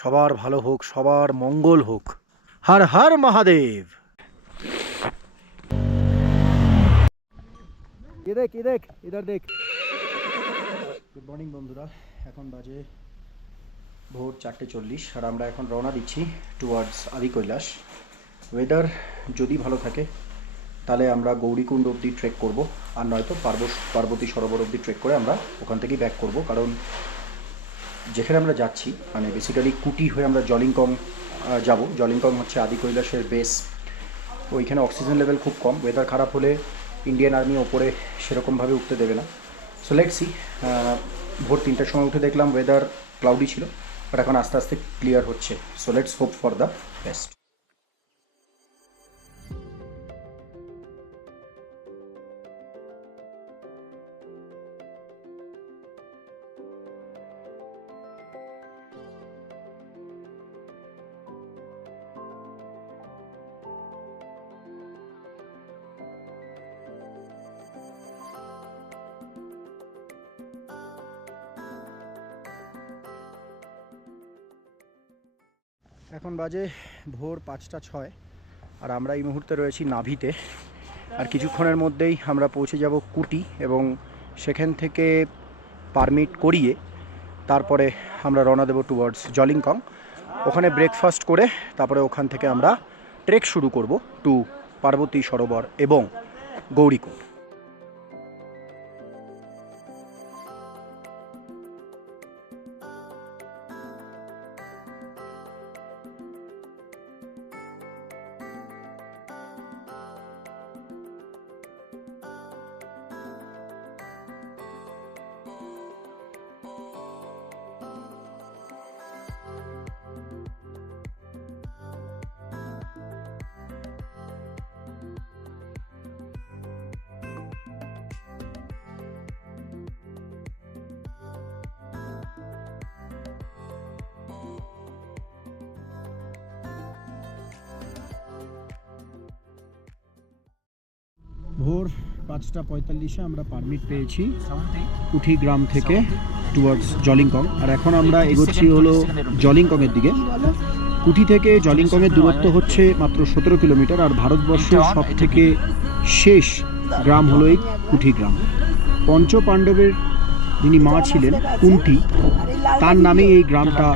সবার ভালো হোক, সবার মঙ্গল হোক। হর হর মহাদেব। ये देख इधर देख। গুড মর্নিং বন্ধুরা, এখন বাজে ভোর 4:40 আর আমরা এখন রওনা দিচ্ছি টুয়ার্ডস আদি কৈলাস। ওয়েদার যদি ভালো থাকে তাহলে আমরা গৌরীকুণ্ড অবধি ট্রেক করব, আর নয়তো পার্বতী সরোবর অবধি ট্রেক করে আমরা ওখান থেকেই ব্যাক করব। কারণ যেখানে আমরা যাচ্ছি মানে বেসিক্যালি কুটি হয়ে আমরা জলিংকং যাব। জলিংকং হচ্ছে আদি কৈলাসের বেস। ওইখানে অক্সিজেন লেভেল খুব কম, ওয়েদার খারাপ হলে ইন্ডিয়ান আর্মি ওপরে সেরকমভাবে উঠতে দেবে না। So let's see. ভোর 3টার সময় উঠে দেখলাম ওয়েদার ক্লাউডি ছিল, বাট এখন আস্তে আস্তে ক্লিয়ার হচ্ছে। So let's hope for the best. এখন বাজে ভোর 5টা 6 আর আমরা এই মুহূর্তে রয়েছি নাভিতে। আর কিছুক্ষণের মধ্যেই আমরা পৌঁছে যাব কুটি এবং সেখান থেকে পারমিট করিয়ে তারপরে আমরা রওনা দেব টুয়ার্ডস জলিংকং। ওখানে ব্রেকফাস্ট করে তারপরে ওখান থেকে আমরা ট্রেক শুরু করব টু পার্বতী সরোবর এবং গৌরীকুণ্ড। ভোর 5টা 45 আমরা পারমিট পেয়েছি কুঠি গ্রাম থেকে টুয়ার্ডস জলিংকং। আর এখন আমরা এগোচ্ছি হলো জলিংকংয়ের দিকে। কুঠি থেকে জলিংকংয়ের দূরত্ব হচ্ছে মাত্র 17 কিলোমিটার। আর ভারতবর্ষের সব থেকে শেষ গ্রাম হলো এই কুঠি গ্রাম। পঞ্চ পাণ্ডবের যিনি মা ছিলেন কুন্তি, তার নামেই এই গ্রামটা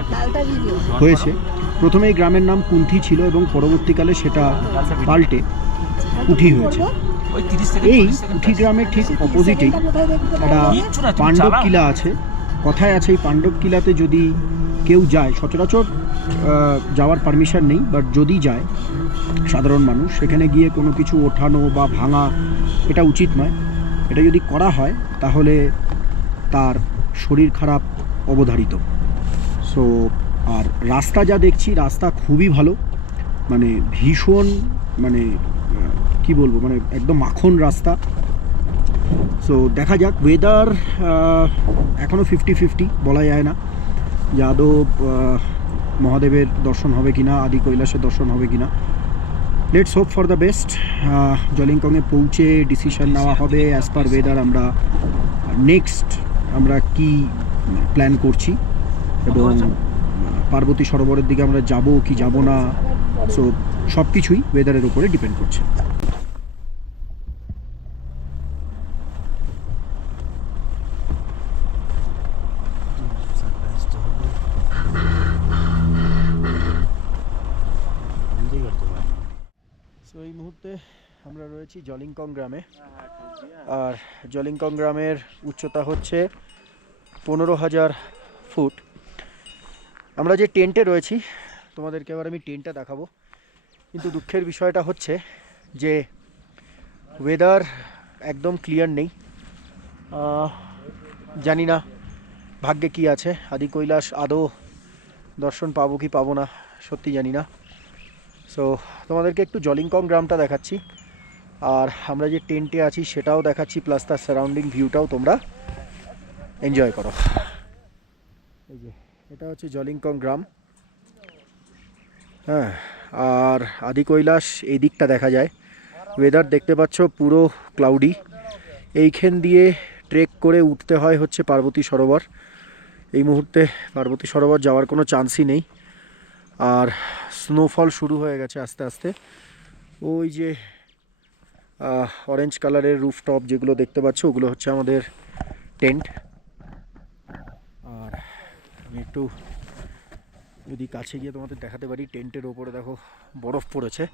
হয়েছে। প্রথমে এই গ্রামের নাম কুন্থি ছিল এবং পরবর্তীকালে সেটা পাল্টে কুঠি হয়েছে। এই কুঠি গ্রামের ঠিক অপোজিটেই একটা পাণ্ডব কিলা আছে। কথায় আছে এই পাণ্ডব কিলাতে যদি কেউ যায়, সচরাচর যাওয়ার পারমিশন নেই, বাট যদি যায় সাধারণ মানুষ, সেখানে গিয়ে কোনো কিছু ওঠানো বা ভাঙা এটা উচিত নয়। এটা যদি করা হয় তাহলে তার শরীর খারাপ অবধারিত। সো আর রাস্তা যা দেখছি, রাস্তা খুবই ভালো, মানে ভীষণ, মানে কি বলবো, মানে একদম মাখন রাস্তা। সো দেখা যাক। ওয়েদার এখনও 50-50, বলা যায় না যে আদৌ মহাদেবের দর্শন হবে কিনা, আদি কৈলাসের দর্শন হবে কিনা। Let's hope for the best. জলিংকংয়ে পৌঁছে ডিসিশন নেওয়া হবে অ্যাজ পার ওয়েদার আমরা নেক্সট আমরা কি প্ল্যান করছি এবং পার্বতী সরোবরের দিকে আমরা যাব কি যাব না। সো সব কিছুই ওয়েদারের উপরে ডিপেন্ড করছে। সো এই মুহূর্তে আমরা রয়েছি জলিংকং গ্রামে। আর জলিংকং গ্রামের উচ্চতা হচ্ছে 15,000 ফুট। আমরা যে টেন্টে রয়েছি তোমাদেরকে এবার আমি টেন্টটা দেখাবো, কিন্তু দুঃখের বিষয়টা হচ্ছে যে ওয়েদার একদম ক্লিয়ার নেই। জানি না ভাগ্যে কি আছে, আদি কৈলাস আদৌ দর্শন পাবো কি পাবো না সত্যি জানি না। সো তোমাদেরকে একটু জলিংকং গ্রামটা দেখাচ্ছি, আর আমরা যে টেন্টে আছি সেটাও দেখাচ্ছি, প্লাস তার সারাউন্ডিং ভিউটাও তোমরা এনজয় করো। এই যে এটা হচ্ছে জলিংকং গ্রাম। হ্যাঁ, আর আদি কৈলাস এই দিকটা দেখা যায়। ওয়েদার দেখতে পাচ্ছ পুরো ক্লাউডি। এইখান দিয়ে ট্রেক করে উঠতে হয় হচ্ছে পার্বতী সরোবর। এই মুহূর্তে পার্বতী সরোবর যাওয়ার কোনো চান্সই নেই, আর স্নোফল শুরু হয়ে গেছে আস্তে আস্তে। ওই যে অরেঞ্জ কালারের রুফটপ যেগুলো দেখতে পাচ্ছ ওগুলো হচ্ছে আমাদের টেন্ট। আর আমি একটু যদি কাছে গিয়ে তোমাদের দেখাতে পারি, টেন্টের ওপরে দেখো বরফ পড়েছে।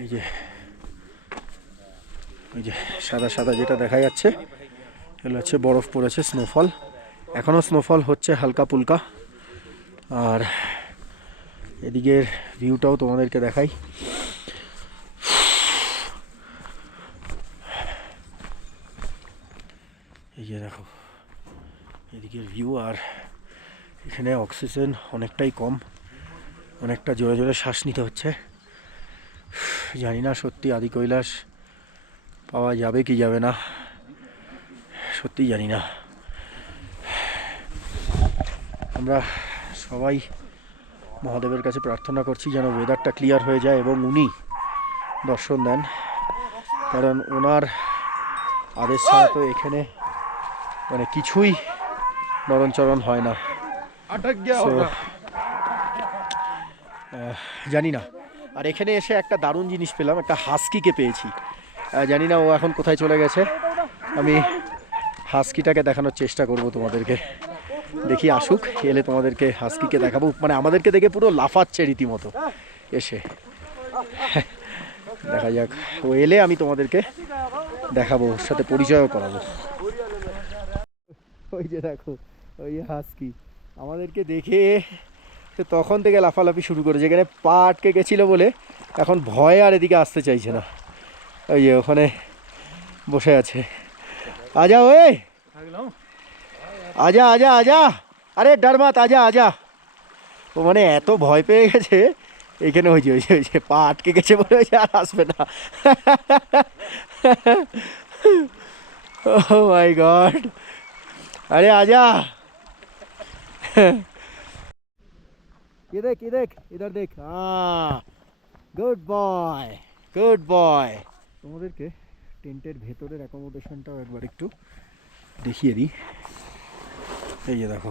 এই যে ওই যে সাদা সাদা যেটা দেখা যাচ্ছে এগুলো হচ্ছে বরফ পড়েছে, স্নোফল। এখনও স্নোফল হচ্ছে হালকা পুলকা। আর এদিকের ভিউটাও তোমাদেরকে দেখাই। এই যে দেখো এদিকের ভিউ। আর এখানে অক্সিজেন অনেকটাই কম, অনেকটা জোরে জোরে শ্বাস নিতে হচ্ছে। জানি না সত্যি আদি কৈলাস পাওয়া যাবে কি যাবে না, সত্যি জানি না। আমরা সবাই মহাদেবের কাছে প্রার্থনা করছি যেন ওয়েদারটা ক্লিয়ার হয়ে যায় এবং উনি দর্শন দেন, কারণ ওনার আদেশ ছাড়া তো এখানে মানে কিছুই নরণচরণ হয় না। জানি না। আর এখানে এসে একটা দারুণ জিনিস পেলাম, একটা হাস্কিকে পেয়েছি। জানি না ও এখন কোথায় চলে গেছে। আমি হাস্কিটাকে দেখানোর চেষ্টা করব তোমাদেরকে, দেখি আসুক, এলে তোমাদেরকে হাস্কিকে দেখাবো। মানে আমাদেরকে দেখে পুরো লাফাচ্ছে রীতিমতো এসে। দেখা যাক, ও এলে আমি তোমাদেরকে দেখাবো, ওর সাথে পরিচয়ও করাবো। ওই যে দেখো ওই হাস্কি আমাদেরকে দেখে তো তখন থেকে লাফালাফি শুরু করেছে। এখানে পা আটকে গেছিলো বলে এখন ভয়ে আর এদিকে আসতে চাইছে না। ওই যে ওখানে বসে আছে। আজা ওয়ে, আজা আজা আজা, আরে ডর মত, আজা আজা। ও মানে এত ভয় পেয়ে গেছে এখানে, ওই যে ওই যে ওই যে পা আটকে গেছে বলে ওই যে আর আসবে না। ও মাই গড, अरे आजा। ये देख ये देख इधर देख, हाँ গুড বয় গুড বয়। তোমাদেরকে টেন্টের ভেতরের অ্যাকোমোডেশনটাও একবার একটু দেখিয়ে দিই। এই যে দেখো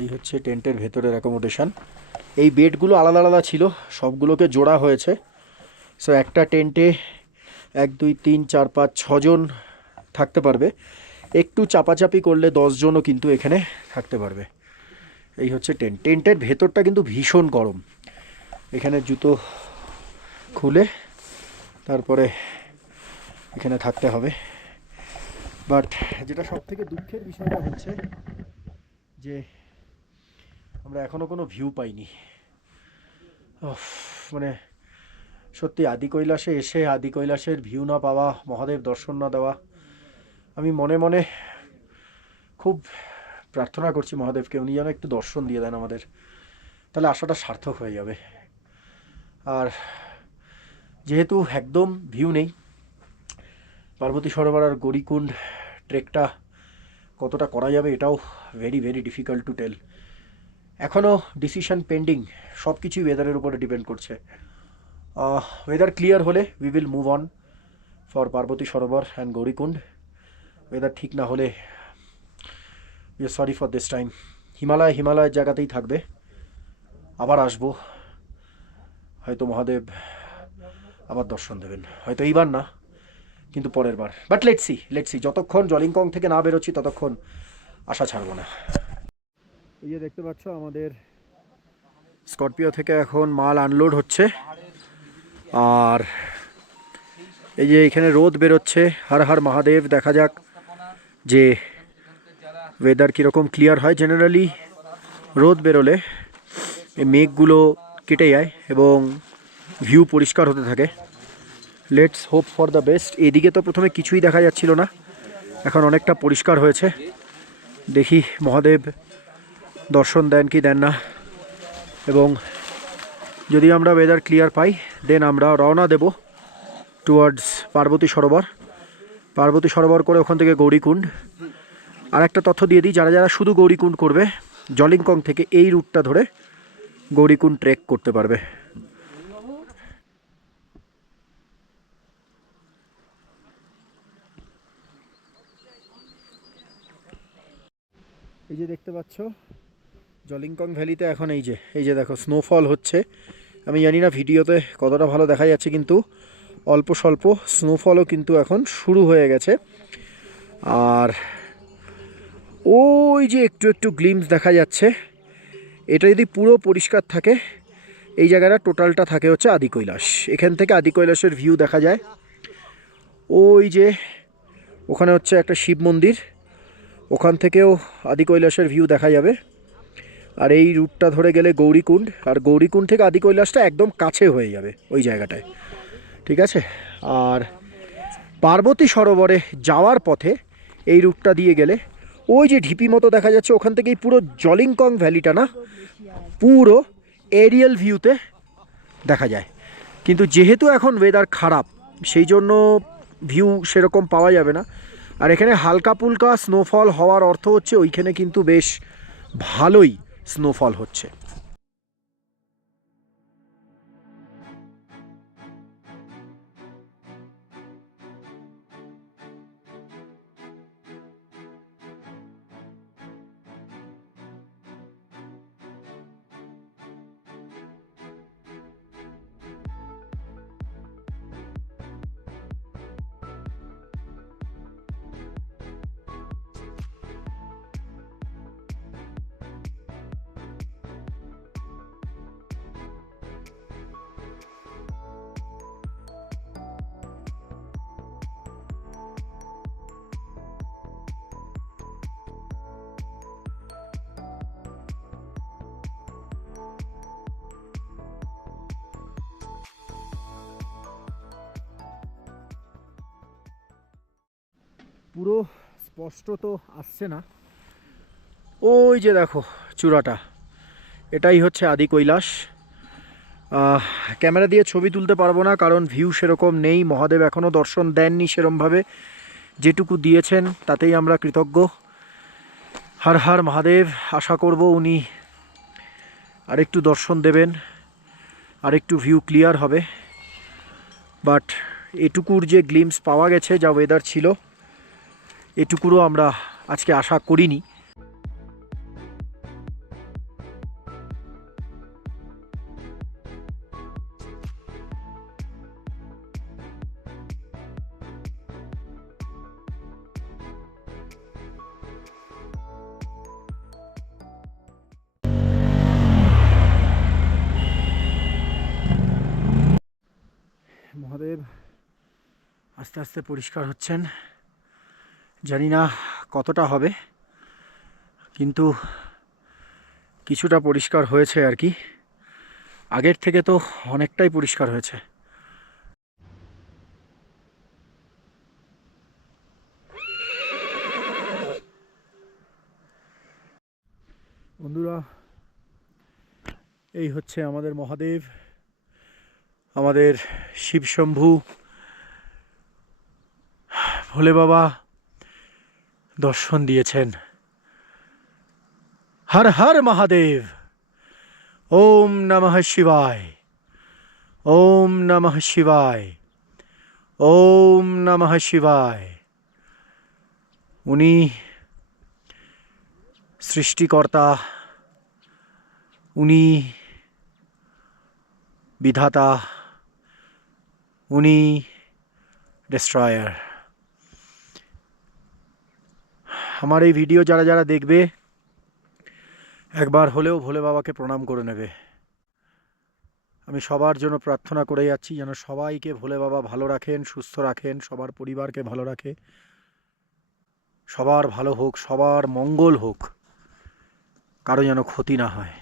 এই হচ্ছে টেন্টের ভেতরের অ্যাকোমোডেশন। এই বেডগুলো আলাদা আলাদা ছিল, সবগুলোকে জোড়া হয়েছে। সো একটা টেন্টে 1 2 3 4 5 6 জন থাকতে পারবে। একটু চাপাচাপি করলে 10 জনও কিন্তু এখানে থাকতে পারবে। এই হচ্ছে টেন্ট। টেন্টের ভেতরটা কিন্তু ভীষণ গরম। এখানে জুতো খুলে তারপরে এখানে থাকতে হবে। বাট যেটা সব থেকে দুঃখের বিষয়টা হচ্ছে যে আমরা এখনও কোনো ভিউ পাইনি। মানে সত্যি আদি কৈলাসে এসে আদি কৈলাসের ভিউ না পাওয়া, মহাদেব দর্শন না দেওয়া, আমি মনে মনে খুব প্রার্থনা করছি মহাদেবকে উনি যেন একটু দর্শন দিয়ে দেন আমাদের, তাহলে আশাটা সার্থক হয়ে যাবে। আর যেহেতু একদম ভিউ নেই, পার্বতী সরোবর আর গৌরীকুণ্ড ট্রেকটা কতটা করা যাবে এটাও very very difficult to tell. এখনও ডিসিশন পেন্ডিং, সব কিছুই ওয়েদারের উপরে ডিপেন্ড করছে। ওয়েদার ক্লিয়ার হলে we will move on for Parvati Sarovar and Gaurikund. Weather ঠিক না হলে we are sorry for this time. হিমালয়ের জায়গাতেই থাকবে, আবার আসবো, হয়তো মহাদেব আবার দর্শন দেবেন, হয়তো এইবার না কিন্তু পরের বার। বাট লেটস সি, যতক্ষণ জলিংকং থেকে না বেরোচ্ছি ততক্ষণ আশা ছাড়বো না। এই যে দেখতে পাচ্ছ আমাদের স্করপিও থেকে এখন মাল আনলোড হচ্ছে। আর এই যে এখানে রোদ বেরোচ্ছে, হর হর মহাদেব। দেখা যাক যে ওয়েদার কীরকম ক্লিয়ার হয়। জেনারেলি রোদ বেরোলে এই মেঘগুলো কেটে যায় এবং ভিউ পরিষ্কার হতে থাকে। Let's hope for the best. এদিকে তো প্রথমে কিছুই দেখা যাচ্ছিল না, এখন অনেকটা পরিষ্কার হয়েছে। দেখি মহাদেব দর্শন দেন কি দেন না, এবং যদি আমরা ওয়েদার ক্লিয়ার পাই দেন আমরা রওনা দেব টুয়ার্ডস পার্বতী সরোবর। পার্বতী সরোবর করে ওখান থেকে গৌরীকুণ্ড। আর একটা তথ্য দিয়ে দিই, যারা যারা শুধু গৌরীকুণ্ড করবে জলিংকং থেকে এই রুটটা ধরে গৌরীকুণ্ড ট্রেক করতে পারবে। এই যে দেখতে পাচ্ছ জলিংকং ভ্যালিতে এখন এই যে দেখো স্নোফল হচ্ছে। আমি জানি না ভিডিওতে কতটা ভালো দেখা যাচ্ছে, কিন্তু অল্প স্বল্প স্নোফলও কিন্তু এখন শুরু হয়ে গেছে। আর ওই যে একটু একটু গ্লিমস দেখা যাচ্ছে, এটা যদি পুরো পরিষ্কার থাকে, এই জায়গাটা টোটালটা থাকে হচ্ছে আদি কৈলাস। এখান থেকে আদি কৈলাসের ভিউ দেখা যায়। ওই যে ওখানে হচ্ছে একটা শিব মন্দির, ওখান থেকেও আদি কৈলাসের ভিউ দেখা যাবে। আর এই রুটটা ধরে গেলে গৌরীকুণ্ড, আর গৌরীকুণ্ড থেকে আদি কৈলাসটা একদম কাছে হয়ে যাবে ওই জায়গাটায়, ঠিক আছে। আর পার্বতী সরোবরে যাওয়ার পথে এই রুটটা দিয়ে গেলে ওই যে ঢিপি মতো দেখা যাচ্ছে, ওখান থেকেই পুরো জলিংকং ভ্যালিটা না পুরো এরিয়াল ভিউতে দেখা যায়। কিন্তু যেহেতু এখন ওয়েদার খারাপ, সেই জন্য ভিউ সেরকম পাওয়া যাবে না। আর এখানে হালকা পুলকা স্নোফল হওয়ার অর্থ হচ্ছে ওইখানে কিন্তু বেশ ভালোই স্নোফল হচ্ছে। পুরো স্পষ্ট তো আসছে না, ওই যে দেখো চূড়াটা, এটাই হচ্ছে আদি কৈলাস। ক্যামেরা দিয়ে ছবি তুলতে পারবো না, কারণ ভিউ সেরকম নেই। মহাদেব এখনও দর্শন দেননি সেরমভাবে, যেটুকু দিয়েছেন তাতেই আমরা কৃতজ্ঞ। হর হর মহাদেব। আশা করব উনি আরেকটু দর্শন দেবেন, আরেকটু ভিউ ক্লিয়ার হবে। বাট এটুকুর যে গ্লিমস পাওয়া গেছে, যা ওয়েদার ছিল, এটুকুরও আমরা আজকে আশা করিনি। মহাদেব আস্তে আস্তে পরিষ্কার হচ্ছেন, জানি না কতটা হবে, কিন্তু কিছুটা পরিষ্কার হয়েছে আর কি। আগের থেকে তো অনেকটাই পরিষ্কার হয়েছে। বন্ধুরা, এই হচ্ছে আমাদের মহাদেব, আমাদের শিবশম্ভু ভোলে বাবা দর্শন দিয়েছেন। হর হর মহাদেব। ওম নমঃ শিবায়, ওম নমঃ শিবায়, ওম নমঃ শিবায়। উনি সৃষ্টিকর্তা, উনি বিধাতা, উনি ডেস্ট্রয়ার। আমার এই ভিডিও যারা যারা দেখবে, একবার হলেও ভোলে বাবাকে প্রণাম করে নেবে। আমি সবার জন্য প্রার্থনা করে যাচ্ছি যেন সবাইকে ভোলে বাবা ভালো রাখেন, সুস্থ রাখেন, সবার পরিবারকে ভালো রাখে, সবার ভালো হোক, সবার মঙ্গল হোক, কারো যেন ক্ষতি না হয়।